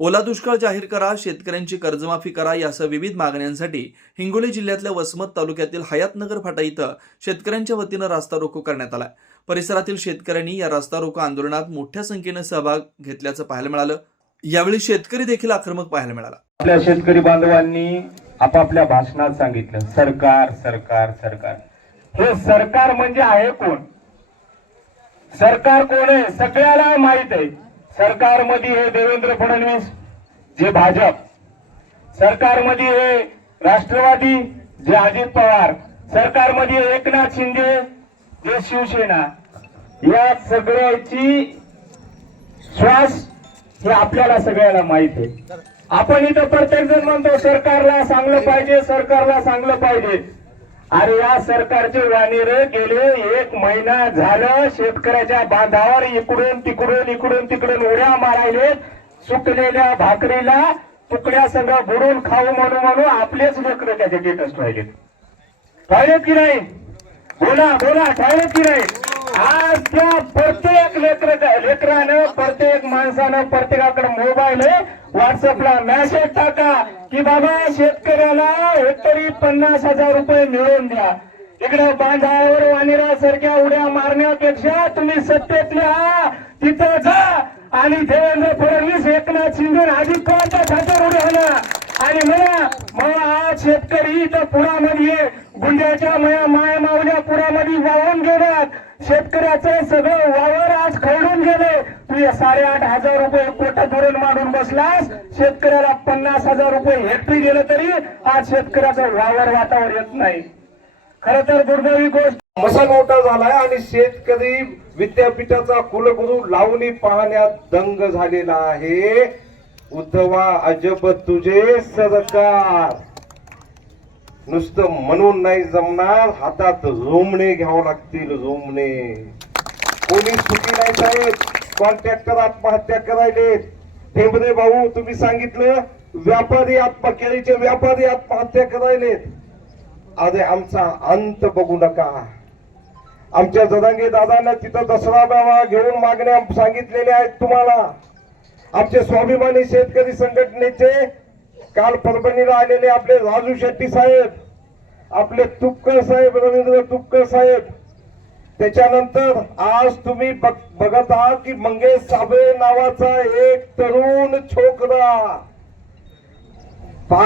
ओला दुष्काळ जाहीर करा शेतकऱ्यांची कर्जमाफी करा यासह विविध मागण्यांसाठी हिंगोली जिल्ह्यातल्या वसमत तालुक्यातील हयातनगर फाटा इथं शेतकऱ्यांच्या वतीनं रास्ता रोको करण्यात आलाय. परिसरातील शेतकऱ्यांनी या रास्ता रोको आंदोलनात मोठ्या संख्येनं सहभाग घेतल्याचं पाहायला मिळालं. यावेळी शेतकरी देखील आक्रमक पाहायला मिळाला. आपल्या शेतकरी बांधवांनी आपापल्या भाषणात सांगितलं सरकार सरकार सरकार. हे सरकार म्हणजे आहे कोण? सरकार कोण आहे? सगळ्याला माहीत आहे. सरकारमध्ये हे देवेंद्र फडणवीस जे भाजप सरकारमध्ये हे राष्ट्रवादी जे अजित पवार सरकारमध्ये एकनाथ शिंदे जे शिवसेना या सगळ्याची श्वास हे आपल्याला सगळ्याला माहीत आहे. आपण इथं प्रत्येक जण म्हणतो सरकारला सांगलं पाहिजे सरकारला सांगलं पाहिजे. अरे या सरकारचे वाणीर गेले एक महिना झालं शेतकऱ्याच्या बांधावर इकडून तिकडून इकडून तिकडून उड्या मारायले सुकलेल्या भाकरीला तुकड्या सगळं बुडून खाऊ म्हणू म्हणू आपलेच लेकरं त्याचे टेटस राहिले राहिलेत की नाही? बोला बोला राहिलेत की नाही? आज त्या प्रत्येक लेकर लेकरानं प्रत्येक माणसानं प्रत्येकाकडे मोबाईल व्हॉट्सअपला मेसेज टाका की बाबा शेतकऱ्याला हेक्टरी पन्नास हजार रुपये मिळवून द्या. इकडे बांधावर वानिरा सारख्या उड्या मारण्यापेक्षा तुम्ही सत्तेतल्या तिथं जा. आणि देवेंद्र फडणवीस एकनाथ शिंदे आणि कोणत्या खात्यावर उड्या आणि म्हणा मला आज शेतकरी इथं पुरामध्ये गुंड्याच्या मया माया मावल्या पुरामध्ये वाहून गेल्यात. शेतकऱ्याचं सगळं वावर आज खरडून गेले तू हे साडेआठ हजार रुपये कोटा धोरण मांडून बसलास. शेतकऱ्याला पन्नास हजार रुपये हेक्टरी गेलं तरी आज शेतकऱ्याचं वावर वातावर येत नाही. खर तर दुर्दैवी गोष्ट. मसा मोठा झालाय आणि शेतकरी विद्यापीठाचा कुलगुरू लावणी पाहण्यात दंग झालेला आहे. उद्धवा अजब तुझे सरकार. नुसतं म्हणून नाही जमणार हातात रोमणे घ्यावं लागतील रोमणे कोणी सुखी नाही साहेब कॉन्ट्रॅक्टर आत्महत्या करायले. ठेंबरे भाऊ तुम्ही सांगितलं व्यापारी आत्म केळीचे व्यापारी आत्महत्या करायलेत अरे आमचा अंत बघू नका. आमच्या जदांगे दादांना तिथं दसरा बाबा घेऊन मागण्या सांगितलेल्या आहेत तुम्हाला. आमचे स्वाभिमानी शेतकरी संघटनेचे काल परभणीला आलेले आपले राजू शेट्टी साहेब आपले तुपकर साहेब रवींद्र तुपकर साहेब त्याच्यानंतर आज तुम्ही बघत आहात की मंगेश साबळे नावाचा एक तरुण छोकरा.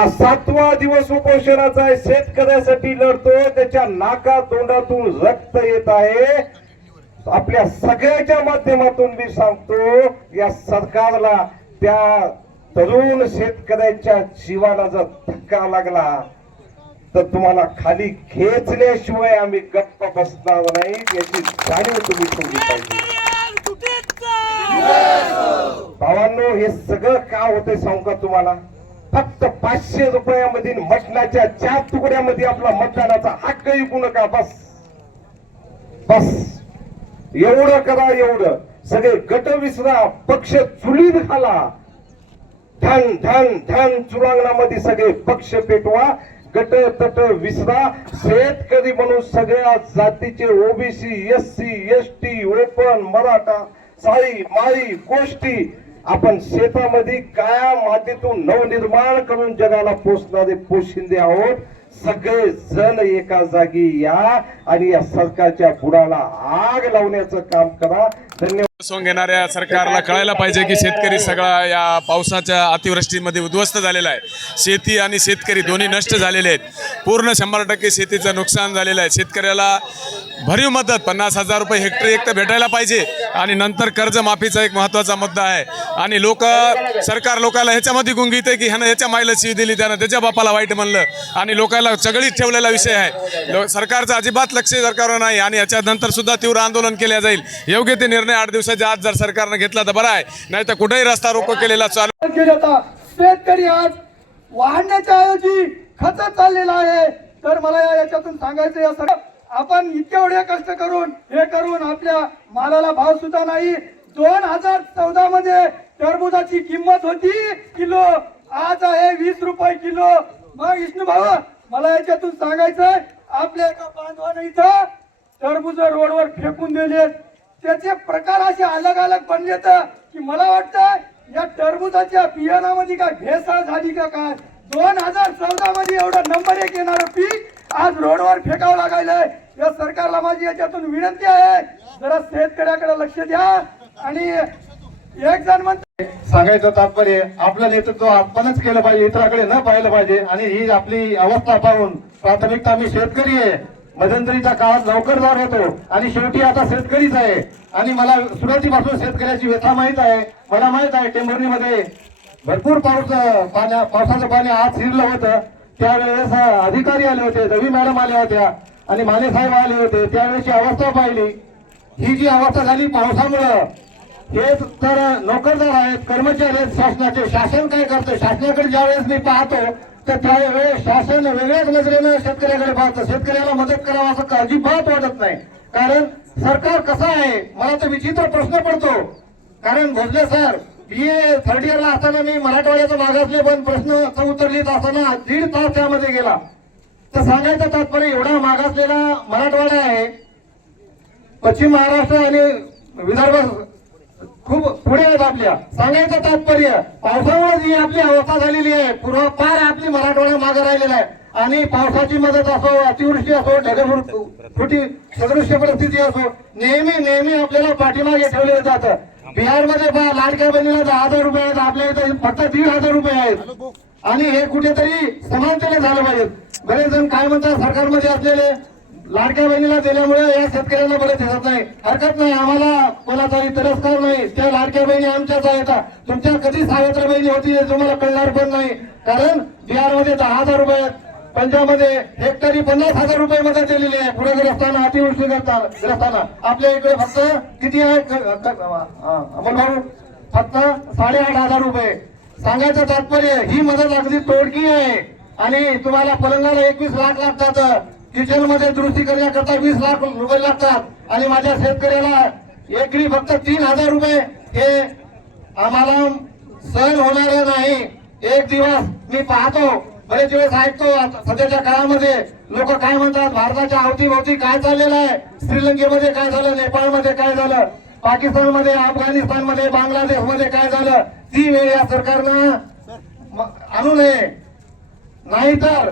सातवा दिवस उपोषणाचा आहे. शेतकऱ्यासाठी लढतो त्याच्या नाका तोंडातून रक्त येत आहे. आपल्या सगळ्याच्या माध्यमातून मी सांगतो या सरकारला त्या तरुण शेतकऱ्याच्या जीवाला जर धक्का लागला तर तुम्हाला खाली खेचल्याशिवाय आम्ही गप्प बसणार नाही याची जाणीव तुम्ही ठेवली पाहिजे. भावांनो हे सगळं का होतंय सांगू का तुम्हाला? फक्त पाचशे रुपयामध्ये मटणाच्या चार तुकड्यामध्ये आपला मतदानाचा हक्क विकू नका बस. बस. एवढं करा एवढं. सगळे गट विसरा पक्ष चुलीत घाला. धन धन धन चुरांगणामध्ये सगळे पक्ष पेटवा. गट तट विसरा. शेतकरी म्हणून सगळ्या जातीचे OBC S C S T open Maratha Sai माई गोष्टी. आपण शेतामध्ये काया मातीतून नवनिर्माण करून जगाला पोचणारे पोशिंदे आहोत. सगळे जण एका जागी या आणि या सरकारच्या बुडाला आग लावण्याचं काम करा. धन्यवाद. सोंग घेणाऱ्या सरकारला कळायला पाहिजे की शेतकरी सगळा या पावसाच्या अतिवृष्टीमध्ये उद्ध्वस्त झालेला आहे. शेती आणि शेतकरी दोन्ही नष्ट झालेले आहेत. पूर्ण शंभर टक्के शेतीचं नुकसान झालेलं आहे. शेतकऱ्याला भरीव मदत पन्नास हजार रुपये हेक्टरी एक तर भेटायला पाहिजे. आणि नंतर कर्जमाफीचा एक महत्त्वाचा मुद्दा आहे. आणि लोक सरकार लोकांना ह्याच्यामध्ये गुंगीत आहे की ह्यानं ह्याच्या माईला शिव दिली त्यानं त्याच्या बापाला वाईट म्हणलं. आणि लोकांना चगळीत ठेवलेला विषय आहे. सरकारचं अजिबात लक्ष सरकारवर नाही आणि याच्यानंतर सुद्धा तीव्र आंदोलन केले जाईल. योग्य ते निर्णय आठ दिवसाच्या आत जर सरकारनं घेतला तर बरा आहे. नाही तर कुठेही रस्ता रोको केलेला चालू शेतकरी आज वाढण्याच्या ऐवजी खचत चाललेला आहे. तर मला याच्यातून सांगायचं या सगळं आपण इतके एवढे कष्ट करून हे करून आपल्या मालाला भाव सुद्धा नाही. दोन हजार चौदा मध्ये टरबुजाची किंमत होती किलो. आज आहे वीस रुपये किलो. मग विष्णू भाऊ मला याच्यातून सांगायचंय आपल्या एका बांधवाने इथं टरबूज रोडवर फेकून दिलेत त्याचे प्रकार असे अलग अलग बनले तर की मला वाटतं या टरबुजाच्या बियाणामध्ये काय भेसळ झाली का काय? दोन हजार चौदा मध्ये एवढं नंबर एक येणारं पीक आज रोडवर फेकावं लागायलंय. या सरकारला माझी याच्यातून विनंती आहे. जरा शेतकऱ्याकडे लक्ष द्या आणि एक जण म्हणतो सांगायचं तात्पर्य आपलं नेतृत्व आपणच केलं पाहिजे इतराकडे न पाहिलं पाहिजे आणि ही आपली अवस्था पाहून प्राथमिकता मी शेतकरी आहे. मध्यंतरीच्या काळात नोकरदार होतो आणि शेवटी आता शेतकरीच आहे. आणि मला सुरुवातीपासून शेतकऱ्याची व्यथा माहीत आहे. मला माहीत आहे टेंभुर्णीमध्ये भरपूर पाऊस पाण्या पावसाचं पाणी आत शिरलं होतं. त्यावेळेस अधिकारी आले होते रवी मॅडम आल्या होत्या. आणि माने साहेब आले होते त्यावेळेसची अवस्था पाहिली. ही जी अवस्था झाली पावसामुळं हे तर नोकरदार आहेत कर्मचारी आहेत शासनाचे. शासन काय करतं? शासनाकडे ज्यावेळेस मी पाहतो तर त्यावेळेस शासन वेगळ्याच नजरेनं शेतकऱ्याकडे पाहतं. शेतकऱ्याला मदत करावं असं अजिबात वाटत नाही. कारण सरकार कसं आहे मला तर विचित्र प्रश्न पडतो. कारण भोजले सर बी ए थर्ड इयरला असताना मी मराठवाड्याचं मागासले पण प्रश्न उत्तर लिहित असताना दीड तास त्यामध्ये गेला. तर सांगायचं तात्पर्य एवढा मागासलेला मराठवाडा आहे. पश्चिम महाराष्ट्र आणि विदर्भ खूप पुढे आहेत आपल्या. सांगायचं तात्पर्य पावसामुळे जी आपली अवस्था झालेली आहे पूर्व पार आपली मराठवाडा मागे राहिलेला आहे. आणि पावसाची मदत असो अतिवृष्टी असो ढगफुटी सदृश्य परिस्थिती असो नेहमी नेहमी आपल्याला पाठीमागे ठेवले जातं बिहारमध्ये पहा लाडक्या बहिणीला दहा हजार रुपये आहेत आपल्या इथे फक्त दीड हजार रुपये आहेत. आणि हे कुठेतरी समानतेने झालं पाहिजे. बरेच जण काय म्हणतात सरकारमध्ये असलेले लाडक्या बहिणीला दिल्यामुळे या शेतकऱ्यांना बरेच दिसत नाही. हरकत नाही आम्हाला कोणाचाही तिरस्कार नाही. त्या लाडक्या बहिणी आमच्याच आहेत. तुमच्या कधी सावत्र बहिणी होती तुम्हाला कळणार पण नाही. कारण बिहारमध्ये दहा हजार रुपये आहेत. पंजाबमध्ये हेक्टरी पन्नास हजार रुपये मदत दिलेली आहे. पूरग्रस्तांना अतिवृष्टी ग्रस्तांना आपल्या इकडे फक्त किती आहे? अमोल भाऊ? फक्त साडेआठ हजार रुपये. सांगायचं तात्पर्य ही मदत अगदी तोडकी आहे. आणि तुम्हाला पलंगाला एकवीस लाख लागतात. किचनमध्ये दुरुस्ती करण्याकरता वीस लाख रुपये लागतात. आणि माझ्या शेतकऱ्याला एकरी फक्त तीन हजार रुपये. हे आम्हाला सहन होणार नाही. एक दिवस मी पाहतो. बरेच वेळेस ऐकतो. आता सध्याच्या काळामध्ये लोक काय म्हणतात? भारताच्या अवतीभोवती काय चाललेलं आहे? श्रीलंकेमध्ये काय झालं? नेपाळमध्ये काय झालं? पाकिस्तानमध्ये अफगाणिस्तानमध्ये बांगलादेशमध्ये काय झालं? ती वेळ या सरकारनं आणू नये. नाहीतर